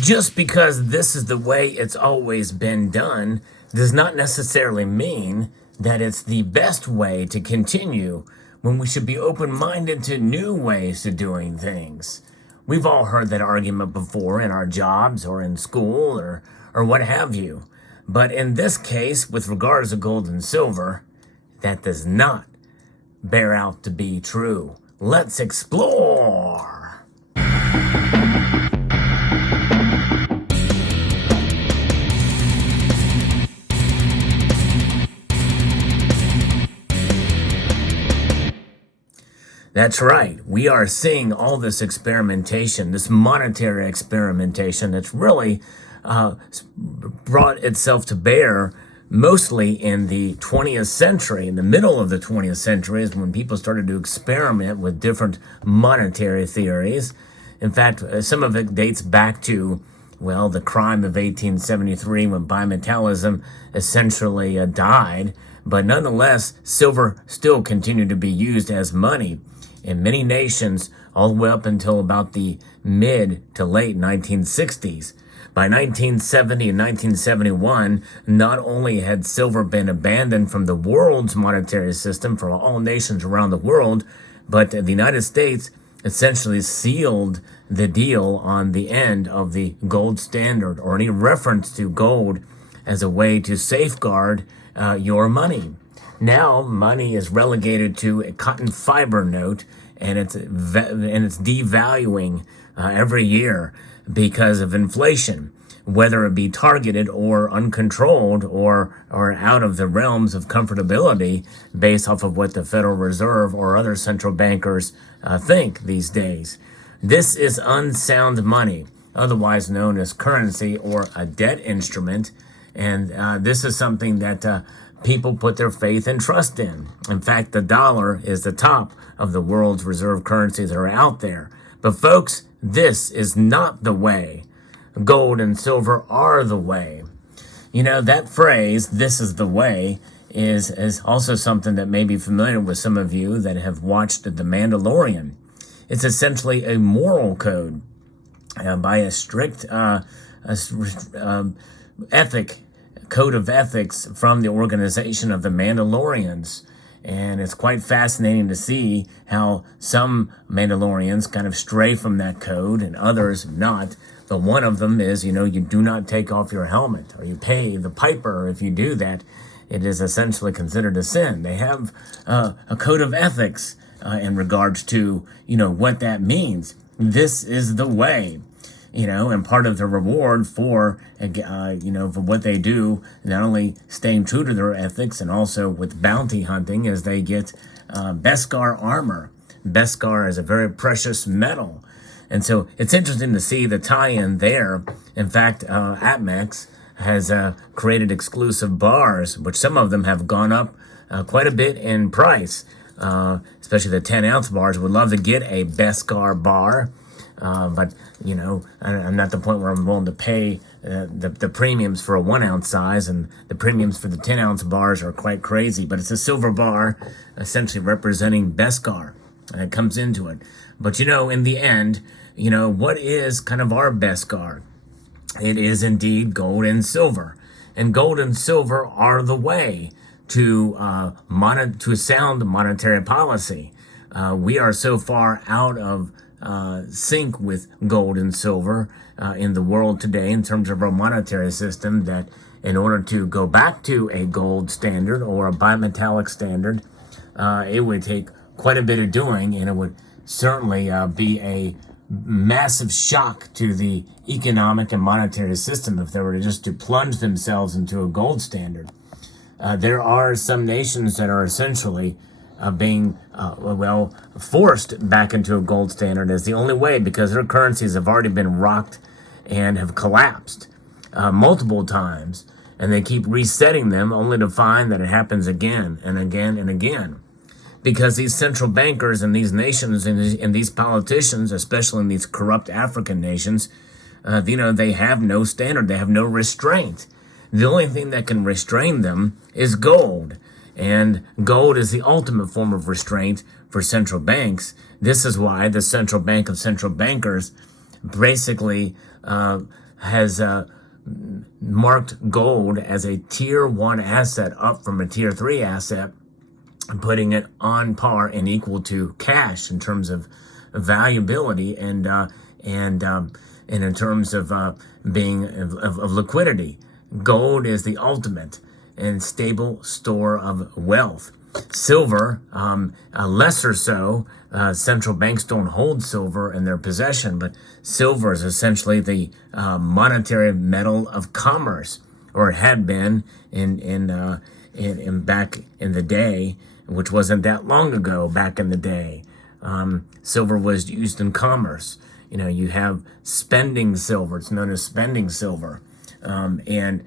Just because this is the way it's always been done does not necessarily mean that it's the best way to continue when we should be open-minded to new ways of doing things. We've all heard that argument before in our jobs or in school or what have you. But in this case, with regards to gold and silver, that does not bear out to be true. Let's explore. That's right. We are seeing all this experimentation, this monetary experimentation that's really brought itself to bear mostly in the 20th century. In the middle of the 20th century is when people started to experiment with different monetary theories. In fact, some of it dates back to, well, the crime of 1873 when bimetallism essentially died. But nonetheless, silver still continued to be used as money in many nations all the way up until about the mid to late 1960s. By 1970 and 1971, not only had silver been abandoned from the world's monetary system for all nations around the world, but the United States essentially sealed the deal on the end of the gold standard, or any reference to gold as a way to safeguard your money. Now, money is relegated to a cotton fiber note, and it's devaluing every year because of inflation, whether it be targeted or uncontrolled or out of the realms of comfortability based off of what the Federal Reserve or other central bankers think these days. This is unsound money, otherwise known as currency or a debt instrument, and this is something that people put their faith and trust in. In fact, the dollar is the top of the world's reserve currencies that are out there. But folks, this is not the way. Gold and silver are the way. You know, that phrase, this is the way, is also something that may be familiar with some of you that have watched The Mandalorian. It's essentially a moral code by a strict code of ethics from the organization of the Mandalorians. And it's quite fascinating to see how some Mandalorians kind of stray from that code and others not. But one of them is, you do not take off your helmet, or you pay the piper. If you do that, it is essentially considered a sin. They have a code of ethics in regards to, what that means. This is the way. And part of the reward for what they do, not only staying true to their ethics and also with bounty hunting, is they get Beskar armor. Beskar is a very precious metal. And so it's interesting to see the tie-in there. In fact, APMEX has created exclusive bars, which some of them have gone up quite a bit in price, especially the 10-ounce bars. Would love to get a Beskar bar. But, I'm not at the point where I'm willing to pay the premiums for a 1-ounce size, and the premiums for the 10-ounce bars are quite crazy. But it's a silver bar, essentially representing Beskar, and it comes into it. But, in the end, what is kind of our Beskar? It is indeed gold and silver. And gold and silver are the way to sound monetary policy. We are so far out of sync with gold and silver in the world today in terms of our monetary system that in order to go back to a gold standard or a bimetallic standard, it would take quite a bit of doing, and it would certainly be a massive shock to the economic and monetary system if they were just to plunge themselves into a gold standard. There are some nations that are essentially being forced back into a gold standard as the only way, because their currencies have already been rocked and have collapsed multiple times, and they keep resetting them only to find that it happens again and again and again. Because these central bankers and these nations and these politicians, especially in these corrupt African nations, they have no standard. They have no restraint. The only thing that can restrain them is gold. And gold is the ultimate form of restraint for central banks. This is why the central bank of central bankers basically has marked gold as a tier 1 asset up from a tier 3 asset, putting it on par and equal to cash in terms of valuability and in terms of being of liquidity. Gold is the ultimate and stable store of wealth. Silver, lesser so. Central banks don't hold silver in their possession, but silver is essentially the monetary metal of commerce, or it had been in back in the day, which wasn't that long ago. Back in the day, silver was used in commerce. You have spending silver. It's known as spending silver, and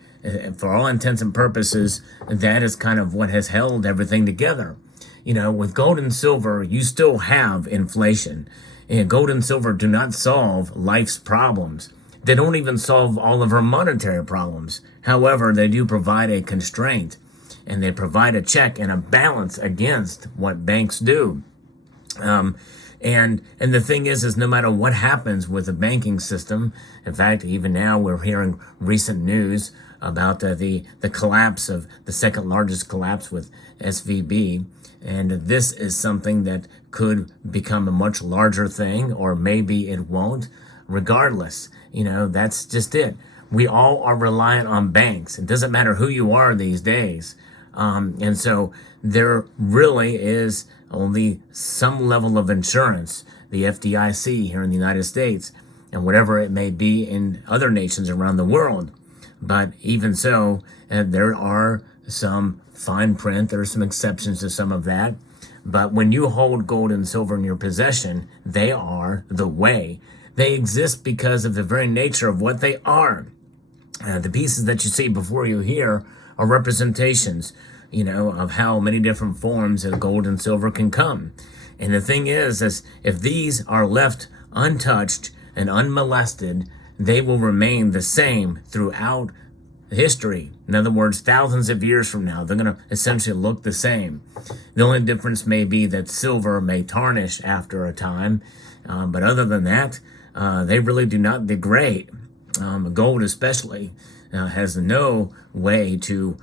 for all intents and purposes, that is kind of what has held everything together. With gold and silver, you still have inflation. And gold and silver do not solve life's problems. They don't even solve all of our monetary problems. However, they do provide a constraint, and they provide a check and a balance against what banks do. And the thing is no matter what happens with the banking system, in fact, even now we're hearing recent news about the collapse of the second largest collapse with SVB. And this is something that could become a much larger thing, or maybe it won't. Regardless, that's just it. We all are reliant on banks. It doesn't matter who you are these days. And so there really is only some level of insurance, the FDIC here in the United States, and whatever it may be in other nations around the world. But even so, there are some fine print, there are some exceptions to some of that. But when you hold gold and silver in your possession, they are the way. They exist because of the very nature of what they are. The pieces that you see before you here are representations, of how many different forms of gold and silver can come. And the thing is if these are left untouched and unmolested, they will remain the same throughout history. In other words, thousands of years from now, they're going to essentially look the same. The only difference may be that silver may tarnish after a time, but other than that, they really do not degrade. Gold especially has no way to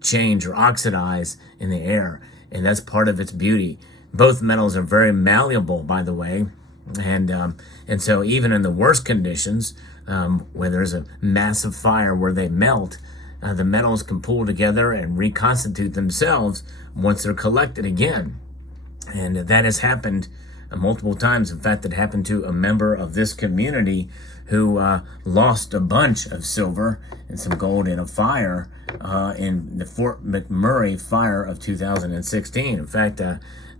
change or oxidize in the air, and that's part of its beauty. Both metals are very malleable, by the way, and so even in the worst conditions, where there's a massive fire where they melt, the metals can pull together and reconstitute themselves once they're collected again. And that has happened multiple times. In fact, it happened to a member of this community who lost a bunch of silver and some gold in a fire in the Fort McMurray fire of 2016. In fact,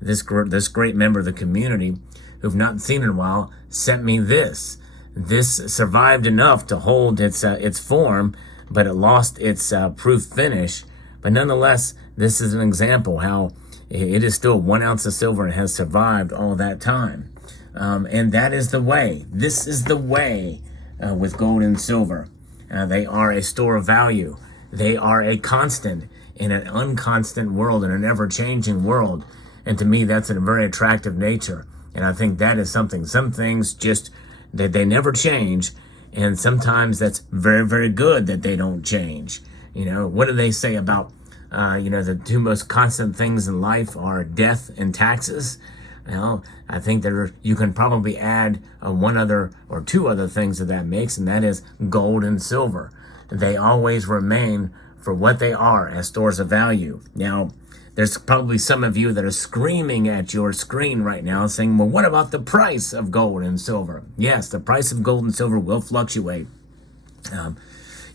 this great member of the community, who've not seen in a while, sent me this. This survived enough to hold its form, but it lost its proof finish. But nonetheless, this is an example how it is still 1 ounce of silver and has survived all that time. And that is the way. This is the way with gold and silver. They are a store of value. They are a constant in an unconstant world, in an ever-changing world. And to me, that's a very attractive nature. And I think that is something. Some things just, they never change. And sometimes that's very, very good that they don't change. What do they say about, the two most constant things in life are death and taxes? I think you can probably add one other or two other things that makes, and that is gold and silver. They always remain for what they are, as stores of value. Now, there's probably some of you that are screaming at your screen right now saying, well, what about the price of gold and silver? Yes, the price of gold and silver will fluctuate.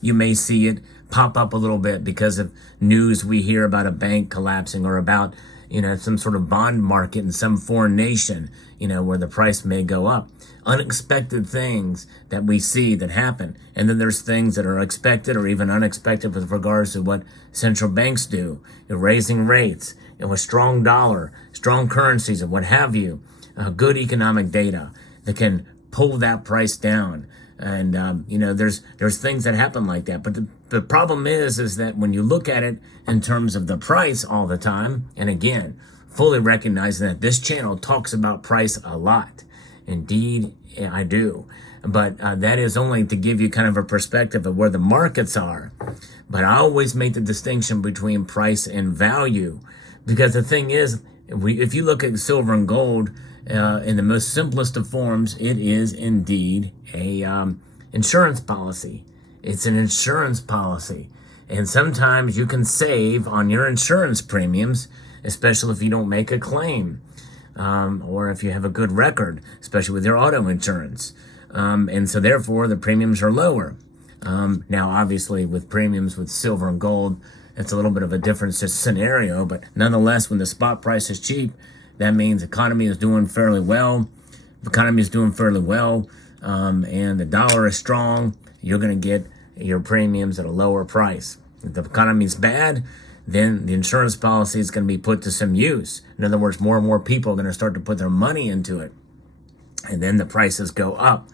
You may see it pop up a little bit because of news we hear about a bank collapsing, or about some sort of bond market in some foreign nation, where the price may go up. Unexpected things that we see that happen. And then there's things that are expected or even unexpected with regards to what central banks do. Raising rates, with strong dollar, strong currencies, and what have you. Good economic data that can pull that price down. And, there's things that happen like that. But the problem is that when you look at it in terms of the price all the time, and again, fully recognizing that this channel talks about price a lot. Indeed, I do. but that is only to give you kind of a perspective of where the markets are. But I always make the distinction between price and value, because the thing is, if you look at silver and gold in the most simplest of forms, it is indeed a insurance policy. It's an insurance policy. And sometimes you can save on your insurance premiums, especially if you don't make a claim, or if you have a good record, especially with your auto insurance. And so therefore the premiums are lower. Now, obviously with premiums with silver and gold, it's a little bit of a different scenario, but nonetheless, when the spot price is cheap, that means the economy is doing fairly well. The economy is doing fairly well, and the dollar is strong. You're going to get your premiums at a lower price. If the economy is bad, then the insurance policy is going to be put to some use. In other words, more and more people are going to start to put their money into it, and then the prices go up.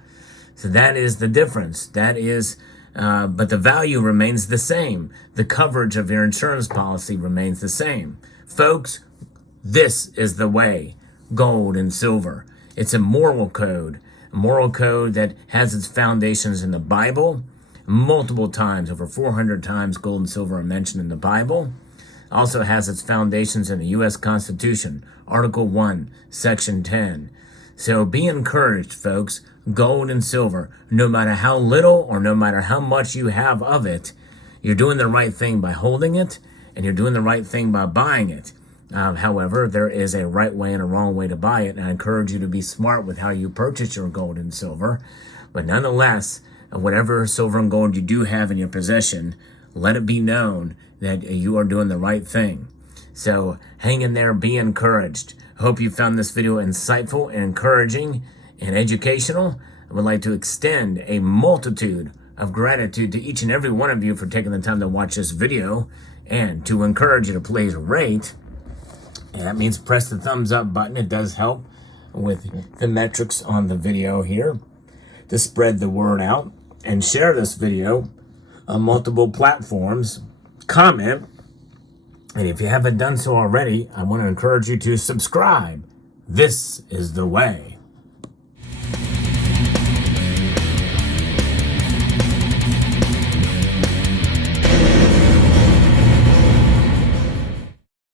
So that is the difference. That is, but the value remains the same. The coverage of your insurance policy remains the same. Folks, this is the way. Gold and silver. It's a moral code that has its foundations in the Bible. Multiple times, over 400 times, gold and silver are mentioned in the Bible. Also has its foundations in the U.S. Constitution, Article 1, Section 10. So be encouraged, folks. Gold and silver, no matter how little or no matter how much you have of it, you're doing the right thing by holding it, and you're doing the right thing by buying it. However, there is a right way and a wrong way to buy it, and I encourage you to be smart with how you purchase your gold and silver. But nonetheless, whatever silver and gold you do have in your possession, let it be known that you are doing the right thing. So hang in there, be encouraged. I hope you found this video insightful and encouraging and educational. I would like to extend a multitude of gratitude to each and every one of you for taking the time to watch this video, and to encourage you to please rate. And that means press the thumbs up button. It does help with the metrics on the video here to spread the word out, and share this video on multiple platforms. Comment, and if you haven't done so already, I want to encourage you to subscribe. This is the way.